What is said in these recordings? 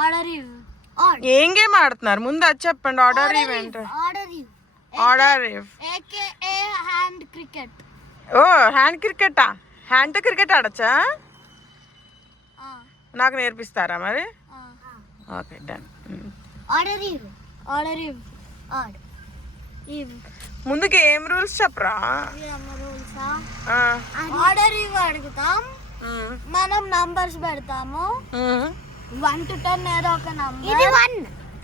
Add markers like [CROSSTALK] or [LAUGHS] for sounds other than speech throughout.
Order ఏం game ఆడుతున్నారు? ముందు అది చెప్పండి. Odd or even odd or odd or hand cricket oh hand క్రికెటా hand cricket ఆడచ్చా? నాకు నేర్పిస్తారా మరి? Okay done odd or even odd or even odd even ముందు గేమ్ రూల్స్ చెప్పరా? ఆర్డర్ ఇవ్ అడుగుతాం. మనం నంబర్స్ పెడతాము. వన్ టు టెన్ ఏదో ఒక నంబర్ ఇది వన్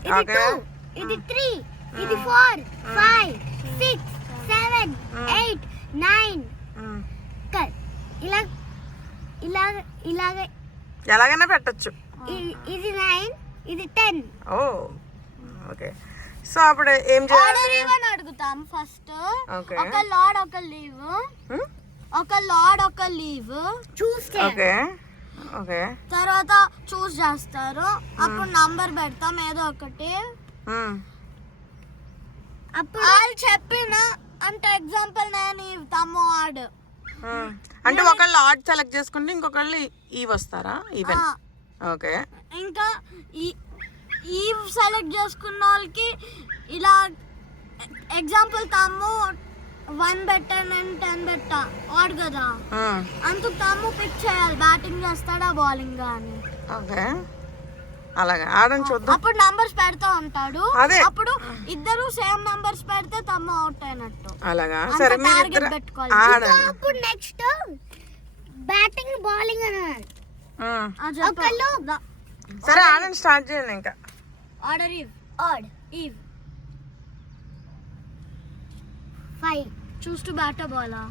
ఇది. టూ ఇది త్రీ ఇది four five six seven eight nine. ఇలా ఇలా ఇలాగ ఎలాగైనా పెట్టచ్చు. ఇది నైన్ ఇది టెన్ ఓ ఓకే. సో అప్పుడు ఏం చేయాలి? అడుగుతాం ఫస్ట్. ఒక లార్డ్ ఒక లీవ్. ఉమ్, ఒక లార్డ్ ఒక లీవ్. చూస్ ఓకే. ఓకే. తర్వాత చూస్ చేస్తారు. అప్పుడు నంబర్ పెడతాం ఏదో ఒకటి. అప్పుడు వాళ్ళు చెప్పిన అంటే ఎగ్జాంపుల్ నేను ఆర్డ్ ఉమ్. అంటే ఒకళ్ళు ఆర్ట్ సెలెక్ట్ చేసుకుంటే ఇంకొకళ్ళు ఈ వస్తారా? ఈవెన్. ఓకే. ఇంకా ఈ సెలెక్ట్ చేసుకున్న వాళ్ళకి ఇలా ఎగ్జాంపుల్ తాము వన్ బెట్టా నేను టెన్ బెట్టా ఆడ్ కదా. అందుకు తాము పిక్ చేయాలి. బ్యాటింగ్ చేస్తాడా బౌలింగ్ అని. ఓకే. అలాగా. ఆడని చూద్దాం. అప్పుడు నంబర్స్ పెడతా ఉంటాడు. అదే. అప్పుడు ఇద్దరు సేమ్ నంబర్స్ పెడితే తమ్ము అవుట్ అయినట్టు. అలాగా. సరే మీరు పెట్టుకోవాలి. ఆడండి అప్పుడు నెక్స్ట్ బ్యాటింగ్ బౌలింగ్ అన్నారు ఉమ్. ఒకళ్ళు సరే ఆడండి స్టార్ట్ చేయండి ఇంకా. Odd or even odd even five choose to bat Bala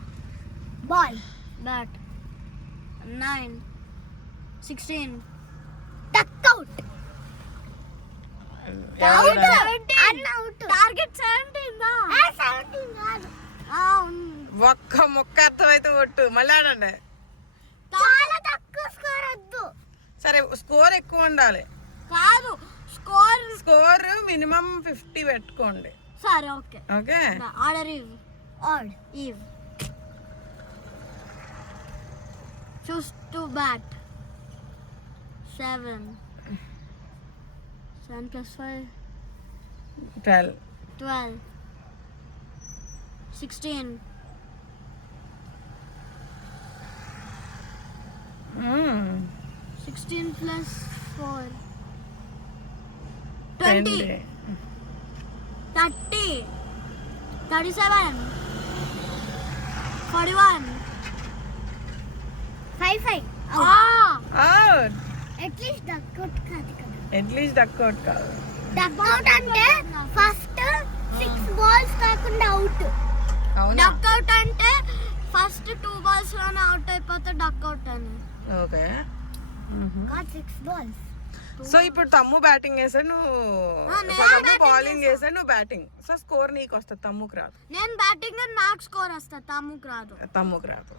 ball bat nine sixteen duck out target seventeen seventeen కాదు. ఒక్క ముక్క అర్థమైతే ఒట్టు మళ్ళీ ఆడండి. చాలా తక్కువ స్కోర్ వద్దు. సరే స్కోర్ ఎక్కువ ఉండాలి. కాదు స్కోర్ స్కోర్ మినిమం ఫిఫ్టీ పెట్టుకోండి. సరే ఓకే. ఓకే? ఆర్డర్ or Eve. Choose to bat. 7. 7 plus 5. 12. 12. 16. Mm. 16 plus 4. 20. 20. 30. 37. Seven forty one five five at least duck out కాదు కదా అట్లీస్ట్ డక్అవుట్ కాదు డక్అవుట్ అంటే ఫస్ట్ సిక్స్ బాల్స్ కాకుండా అవుట్ అవునా? డక్అవుట్ అంటే ఫస్ట్ టూ బాల్స్లోనే అవుట్ అయిపోతే డక్అవుట్ అని. ఓకే కాదు సిక్స్ బాల్స్ సో ఇప్పుడు తమ్ము బ్యాటింగ్ వేసాడు నువ్వు బౌలింగ్ వేసాడు నువ్వు బ్యాటింగ్ సో స్కోర్ నీకు వస్తుంది తమ్ముకు రాదు. నేను బ్యాటింగ్ నాకు స్కోర్ వస్తా తమ్ముకు రాదు. తమ్ముకు రాదు.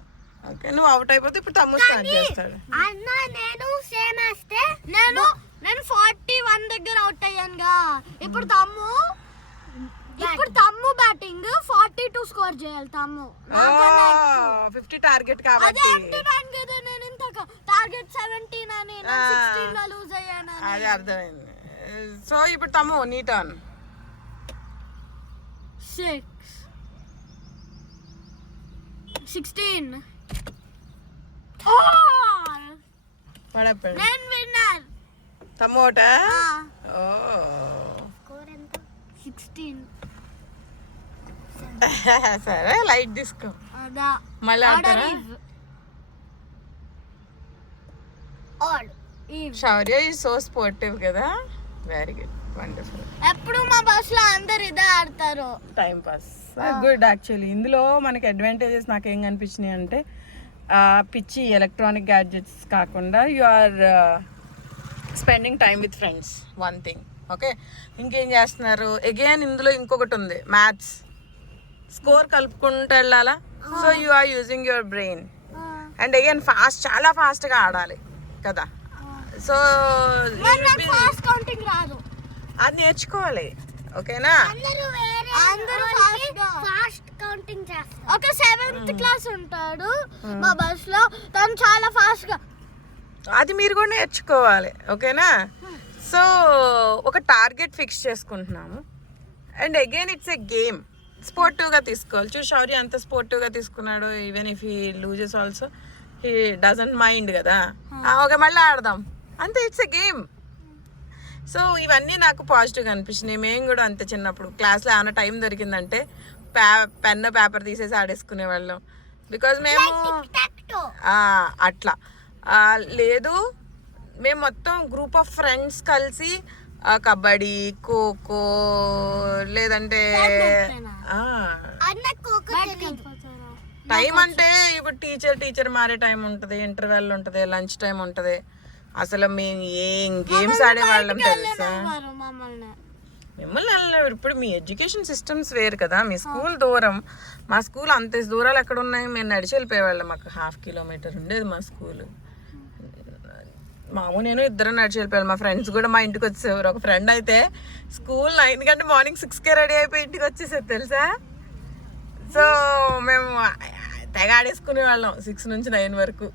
ఓకే నువ్వు అవుట్ అయిపోతే ఇప్పుడు తమ్ము స్టార్ట్ చేస్తాడు. అన్న నేను సేమ్ వేస్తే నేను నేను ఫార్టీ వన్ దగ్గర అవుట్ అయ్యానుగా. ఇప్పుడు తమ్ము ఇప్పుడు తమ్ము బ్యాటింగ్ ఫార్టీ టూ స్కోర్ చేయాలి తమ్ము. ఫిఫ్టీ టార్గెట్ అదే కాబట్టి. అంటున్నాను కదా నేను టార్గెట్ సెవెంటీన్ అని లూజ్ అయ్యాను అదే అర్థమైంది. సో ఇప్పుడు తమ్ము నీ టర్న్ సిక్స్ సిక్స్టీన్ పడప్పండి నేను విన్నర్ తమ్ము ఒకట? ఓ. స్కోర్ ఎంత? సిక్స్టీన్ [LAUGHS] సరే లైట్ తీసుకో. అదా. మళ్ళీ ఇవ్ శౌర్య ఈ సో స్పోర్టివ్ కదా. వెరీ గుడ్ వండర్ఫుల్ ఎప్పుడు మా బస్లో అందరు ఇదే ఆడతారు. టైం పాస్ గుడ్ యాక్చువల్లీ ఇందులో మనకి అడ్వాంటేజెస్ నాకు ఏం కనిపించినాయి అంటే పిచ్చి ఎలక్ట్రానిక్ గ్యాడ్జెట్స్ కాకుండా you are spending time with friends one thing okay ఇంకేం చేస్తున్నారు? అగైన్ ఇందులో ఇంకొకటి ఉంది. మ్యాథ్స్ స్కోర్ కలుపుకుంటూ వెళ్ళాలా? So you are using your brain and again fast చాలా ఫాస్ట్గా ఆడాలి. కదా. సో ఫాస్ట్ కౌంటింగ్ రాదు. అది నేర్చుకోవాలి. ఓకేనా? అందరూ వేరే అందరూ ఫాస్ట్ కౌంటింగ్ చేస్తారు. ఒక సెవెంత్ క్లాస్ ఉంటాడు మా బస్లో తను చాలా ఫాస్ట్గా. అది మీరు కూడా నేర్చుకోవాలి. ఓకేనా? సో సో ఒక టార్గెట్ ఫిక్స్ చేసుకుంటున్నాము. And again it's a game స్పోర్టివ్గా తీసుకోవాలి. చూసి శౌర్య అంత స్పోర్టివ్గా తీసుకున్నాడు. Even if he loses also he doesn't mind కదా? ఓకే మళ్ళీ ఆడదాం. అంతే ఇట్స్ ఎ గేమ్ సో ఇవన్నీ నాకు పాజిటివ్గా అనిపించినాయి. మేము కూడా అంతే చిన్నప్పుడు క్లాస్లో ఏమైనా టైం దొరికిందంటే పే పెన్ పేపర్ తీసేసి ఆడేసుకునే వాళ్ళం. బికాజ్ మేము అట్లా. లేదు మేము మొత్తం గ్రూప్ ఆఫ్ ఫ్రెండ్స్ కలిసి కబడ్డీ ఖోఖో లేదంటే టైం అంటే ఇప్పుడు టీచర్ టీచర్ మారే టైం ఉంటుంది ఇంటర్వెల్ ఉంటుంది లంచ్ టైం ఉంటుంది. అసలు మేము ఏం గేమ్స్ ఆడేవాళ్ళం తెలుసా? మమ్మల్ని. ఇప్పుడు మీ ఎడ్యుకేషన్ సిస్టమ్స్ వేరు కదా మీ స్కూల్ దూరం. మా స్కూల్ అంత దూరాలు ఎక్కడ ఉన్నాయి? మేము నడిచి వెళ్ళిపోయేవాళ్ళం. మాకు హాఫ్ కిలోమీటర్ ఉండేది మా స్కూల్. మాము నేను ఇద్దరం నడిచి వెళ్ళిపోయాను మా ఫ్రెండ్స్ కూడా మా ఇంటికి వచ్చేవారు. ఒక ఫ్రెండ్ అయితే స్కూల్ నైన్ కంటే మార్నింగ్ సిక్స్కే రెడీ అయిపోయి ఇంటికి వచ్చేసేది తెలుసా? సో మేము తెగ ఆడేసుకునే వాళ్ళం. సిక్స్ నుంచి నైన్ వరకు.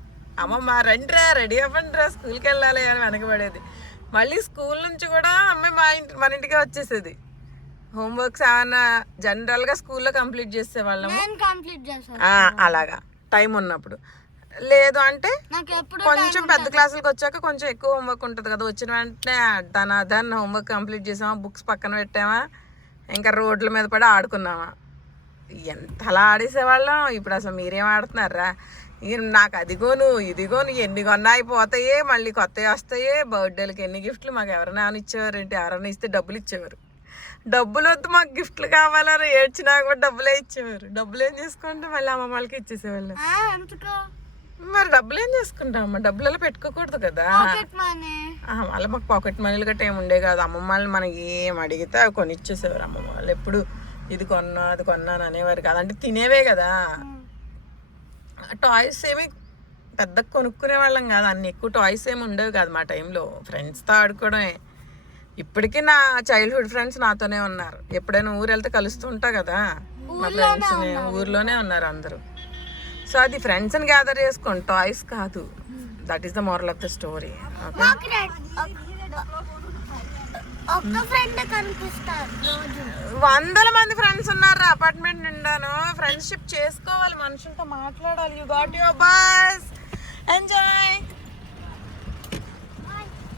అమ్మమ్మ రండిరా రెడీ అవ్వండి రా స్కూల్కి వెళ్ళాలి అని వెనకబడేది. మళ్ళీ స్కూల్ నుంచి కూడా అమ్మాయి మా ఇంటి మన ఇంటికే వచ్చేసేది. హోంవర్క్స్ ఏమన్నా జనరల్గా స్కూల్లో కంప్లీట్ చేసేవాళ్ళము అలాగా. టైం ఉన్నప్పుడు. లేదు అంటే కొంచెం పెద్ద క్లాసులకు వచ్చాక కొంచెం ఎక్కువ హోంవర్క్ ఉంటుంది కదా. వచ్చిన వెంటనే దాని దాన్ని హోంవర్క్ కంప్లీట్ చేసామా? బుక్స్ పక్కన పెట్టామా? ఇంకా రోడ్ల మీద పడి ఆడుకున్నామా? ఎంత అలా ఆడేసేవాళ్ళం? ఇప్పుడు అసలు మీరేం ఆడుతున్నారా? నాకు అదిగోను ఇదిగోను ఎన్ని కొన్నా అయిపోతాయి మళ్ళీ కొత్తవి వస్తాయి బర్త్డేలకి ఎన్ని గిఫ్ట్లు మాకు ఎవరైనా ఏమైనా ఇచ్చేవారు ఏంటి ఎవరైనా ఇస్తే డబ్బులు ఇచ్చేవారు. డబ్బులు వద్దు మాకు గిఫ్ట్లు కావాలని ఏడ్చినా కూడా డబ్బులే ఇచ్చేవారు. డబ్బులు ఏం చేసుకుంటే మళ్ళీ అమ్మ వాళ్ళకి ఇచ్చేసేవాళ్ళు. మరి డబ్బులు ఏం చేసుకుంటాం డబ్బులలో పెట్టుకోకూడదు కదా. మనీ మళ్ళీ మాకు పాకెట్ మనీలు గట్రా ఏమి ఉండే కాదు. అమ్మమ్మ వాళ్ళు మనకి ఏం అడిగితే అవి కొనిచ్చేసేవారు. అమ్మమ్మ వాళ్ళు ఎప్పుడు ఇది కొన్నా అది కొన్నాను అనేవారు కాదు. అంటే తినేవే కదా. టాయ్స్ ఏమి పెద్ద కొనుక్కునే వాళ్ళం కాదు. అన్ని ఎక్కువ టాయ్స్ ఏమి ఉండేవి కాదు మా టైంలో. ఫ్రెండ్స్తో ఆడుకోవడమే. ఇప్పటికీ నా చైల్డ్హుడ్ ఫ్రెండ్స్ నాతోనే ఉన్నారు. ఎప్పుడైనా ఊరు వెళ్తే కలుస్తూ ఉంటా కదా. మా ఫ్రెండ్స్ ఊర్లోనే ఉన్నారు అందరూ. సో అది ఫ్రెండ్స్ని గ్యాదర్ చేసుకోండి టాయ్స్ కాదు. That is the moral of the story okay ఒక్క ఫ్రెండ్ కనిపిస్తారు వందల మంది ఫ్రెండ్స్ ఉన్నారు అపార్ట్మెంట్ నిండాను. ఫ్రెండ్షిప్ చేసుకోవాలి మనుషులతో మాట్లాడాలి. You got your bus enjoy